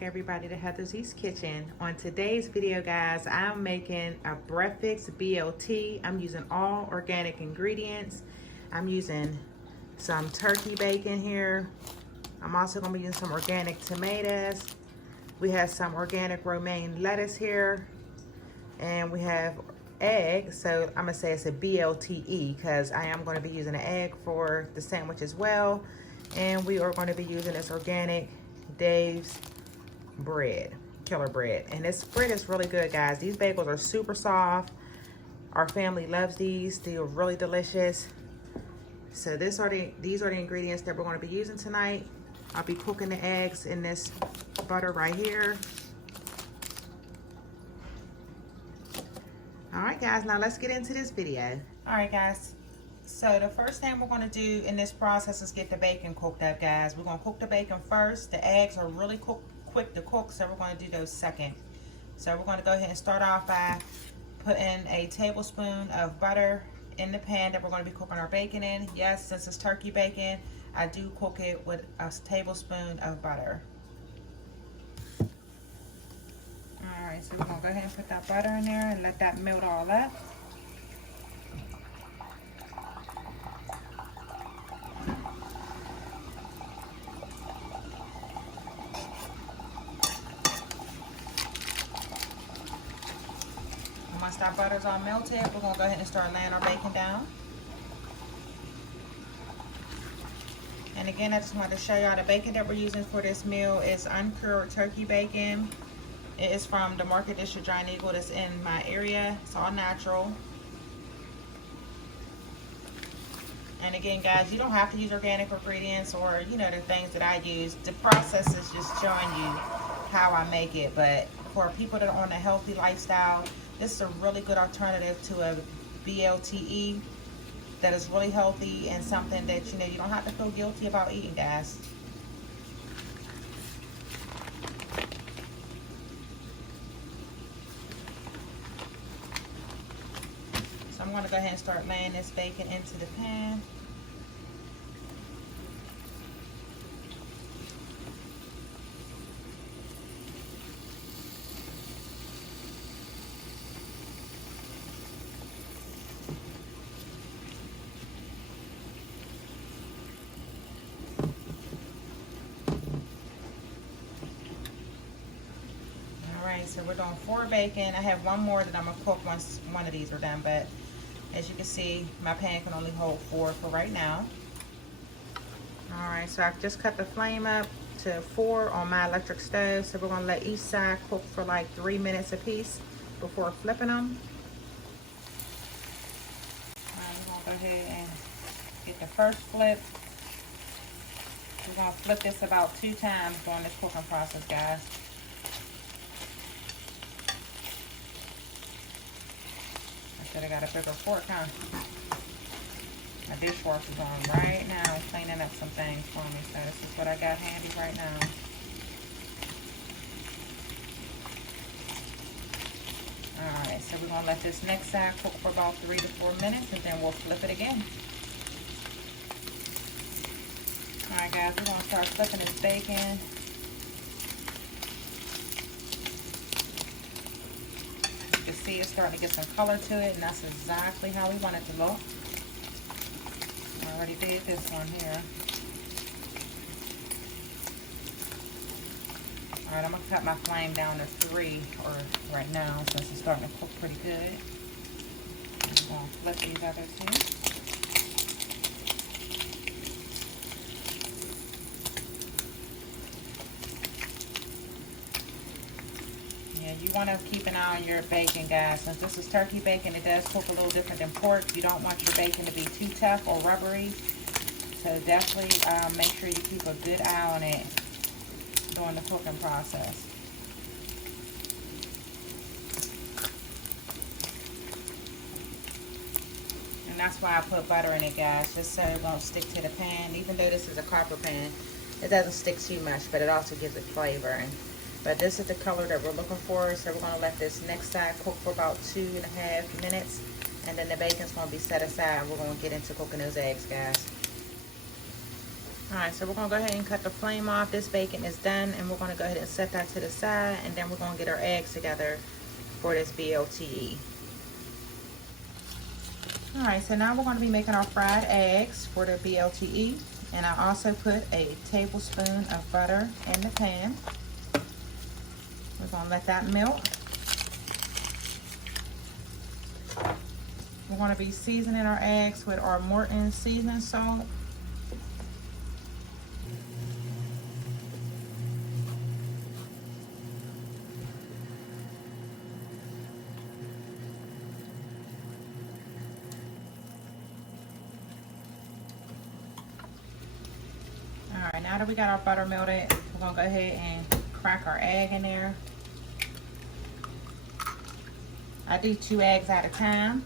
back, everybody, to Heather's East Kitchen. On today's video, guys, I'm making a breakfast B.L.T. I'm using all organic ingredients. I'm using some turkey bacon here. I'm also going to be using some organic tomatoes. We have some organic romaine lettuce here. And we have eggs, so I'm going to say it's a B.L.T.E. because I am going to be using an egg for the sandwich as well. And we are going to be using this organic Dave's bread, killer bread. And this bread is really good, guys. These bagels are super soft. Our family loves these. They are really delicious. So these are the ingredients that we're going to be using tonight. I'll be cooking the eggs in this butter right here. All right, guys, now let's get into this video. All right, guys. So the first thing we're going to do in this process is get the bacon cooked up, guys. We're going to cook the bacon first. The eggs are really quick to cook, so we're going to do those second. So we're going to go ahead and start off by putting a tablespoon of butter in the pan that we're going to be cooking our bacon in. Yes, since it's turkey bacon, I do cook it with a tablespoon of butter. All right, so we're going to go ahead and put that butter in there and let that melt all up. Once that butter's all melted, we're going to go ahead and start laying our bacon down. And again, I just wanted to show y'all the bacon that we're using for this meal is uncured turkey bacon. It is from the Market District Giant Eagle that's in my area. It's all natural. And again, guys, you don't have to use organic ingredients or, you know, the things that I use. The process is just showing you how I make it. But for people that are on a healthy lifestyle, this is a really good alternative to a B.L.T.E. that is really healthy and something that, you know, you don't have to feel guilty about eating, guys. So I'm going to go ahead and start laying this bacon into the pan. So we're doing 4 bacon. I have one more that I'm gonna cook once one of these are done, but as you can see, my pan can only hold 4 for right now. All right, so I've just cut the flame up to 4 on my electric stove. So we're gonna let each side cook for like 3 minutes a piece before flipping them. All right, we're gonna go ahead and get the first flip. We're gonna flip this about 2 times during this cooking process, guys. I got a bigger fork, huh? My dishwasher's on right now, cleaning up some things for me. So this is what I got handy right now. Alright, so we're going to let this next side cook for about 3 to 4 minutes, and then we'll flip it again. Alright, guys, we're going to start flipping this bacon. See, it's starting to get some color to it, and that's exactly how we want it to look. I already did this one here. All right, I'm gonna cut my flame down to 3 or right now since it's starting to cook pretty good. I'm gonna flip these others here. You want to keep an eye on your bacon, guys. Since this is turkey bacon, it does cook a little different than pork. You don't want your bacon to be too tough or rubbery. So definitely make sure you keep a good eye on it during the cooking process. And that's why I put butter in it, guys, just so it won't stick to the pan. Even though this is a copper pan, it doesn't stick too much, but it also gives it flavor. But this is the color that we're looking for, so we're going to let this next side cook for about 2.5 minutes, and then the bacon's going to be set aside, and we're going to get into cooking those eggs, guys. All right, so we're gonna go ahead and cut the flame off. This bacon is done, and we're gonna go ahead and set that to the side, and then we're gonna get our eggs together for this B.L.T.E. All right, so now we're gonna be making our fried eggs for the B.L.T.E. And I also put a tablespoon of butter in the pan. We're gonna let that melt. We're gonna be seasoning our eggs with our Morton seasoning salt. All right, now that we got our butter melted, we're gonna go ahead and crack our egg in there. I do 2 eggs at a time.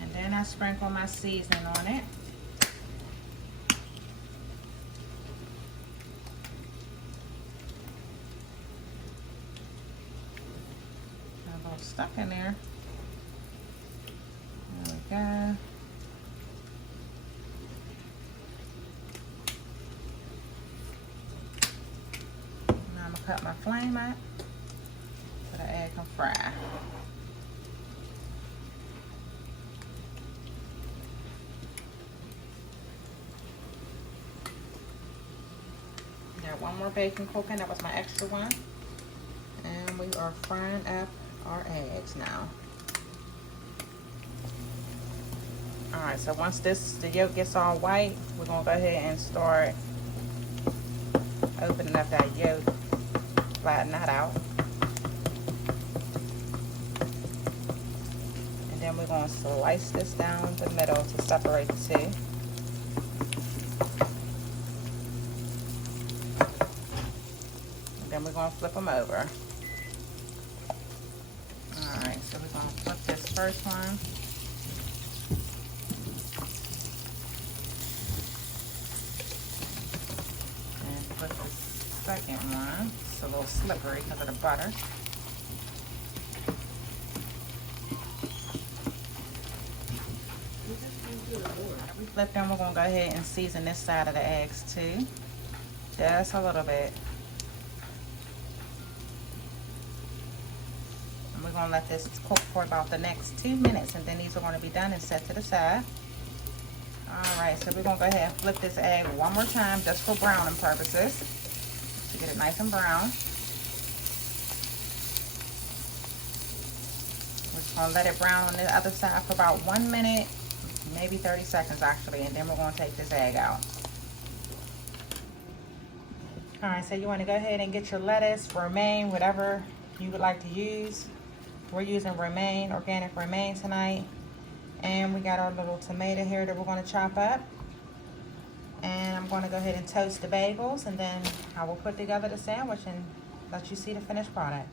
And then I sprinkle my seasoning on it. Stuck in there. There we go. Now I'm gonna cut my flame up so the egg can fry. Got one more bacon cooking. That was my extra one. And we are frying up our eggs now. All right, so once the yolk gets all white, we're gonna go ahead and start opening up that yolk, flatten that out. And then we're gonna slice this down the middle to separate the two. And then we're gonna flip them over. Alright, so we're going to flip this first one. And flip the second one. It's a little slippery because of the butter. We flip them, we're going to go ahead and season this side of the eggs too. Just a little bit. We're going to let this cook for about the next 2 minutes, and then these are going to be done and set to the side. Alright, so we're going to go ahead and flip this egg one more time just for browning purposes to get it nice and brown. We're just going to let it brown on the other side for about 1 minute, maybe 30 seconds actually, and then we're going to take this egg out. Alright, so you want to go ahead and get your lettuce, romaine, whatever you would like to use. We're using romaine, organic romaine tonight. And we got our little tomato here that we're going to chop up. And I'm going to go ahead and toast the bagels, and then I will put together the sandwich and let you see the finished product.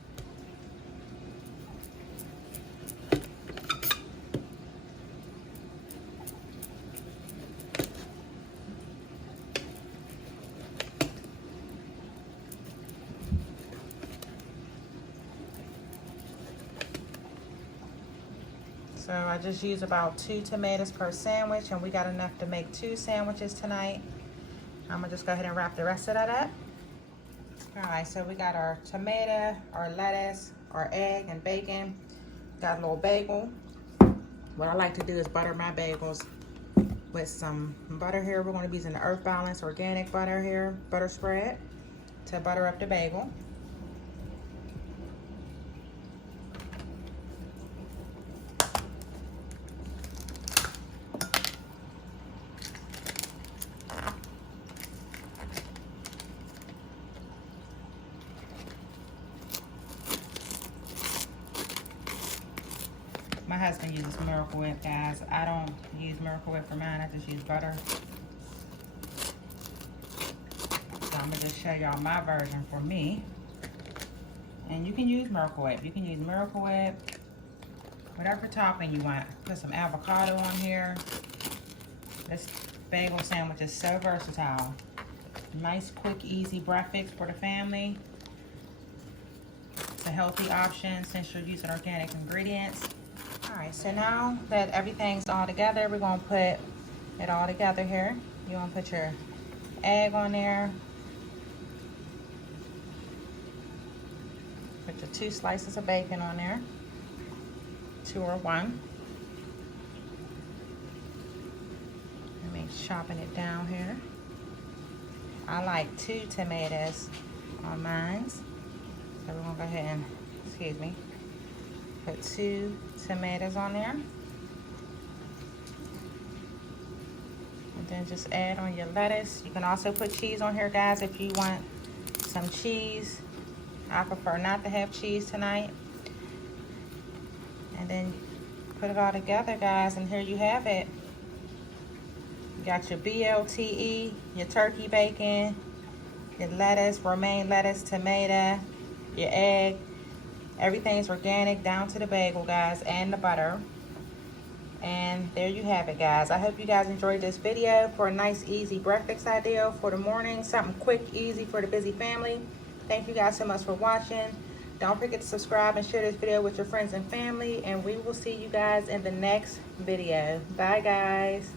So I just use about 2 tomatoes per sandwich, and we got enough to make 2 sandwiches tonight. I'm gonna just go ahead and wrap the rest of that up. All right, so we got our tomato, our lettuce, our egg and bacon. Got a little bagel. What I like to do is butter my bagels with some butter here. We're gonna be using the Earth Balance organic butter here, butter spread, to butter up the bagel. My husband uses Miracle Whip, guys. I don't use Miracle Whip for mine. I just use butter. So I'm gonna just show y'all my version for me. And you can use Miracle Whip. You can use Miracle Whip, whatever topping you want. Put some avocado on here. This bagel sandwich is so versatile. Nice, quick, easy breakfast for the family. It's a healthy option since you're using organic ingredients. All right, so now that everything's all together, we're gonna put it all together here. You wanna put your egg on there. Put your 2 slices of bacon on there. 2 or 1. Let me chopping it down here. I like 2 tomatoes on mine. So we're gonna go ahead and, excuse me, put 2 tomatoes on there. And then just add on your lettuce. You can also put cheese on here, guys, if you want some cheese. I prefer not to have cheese tonight. And then put it all together, guys, and here you have it. You got your B.L.T.E, your turkey bacon, your lettuce, romaine lettuce, tomato, your egg. Everything's organic down to the bagel, guys, and the butter. And there you have it, guys. I hope you guys enjoyed this video for a nice, easy breakfast idea for the morning. Something quick, easy for the busy family. Thank you guys so much for watching. Don't forget to subscribe and share this video with your friends and family. And we will see you guys in the next video. Bye, guys.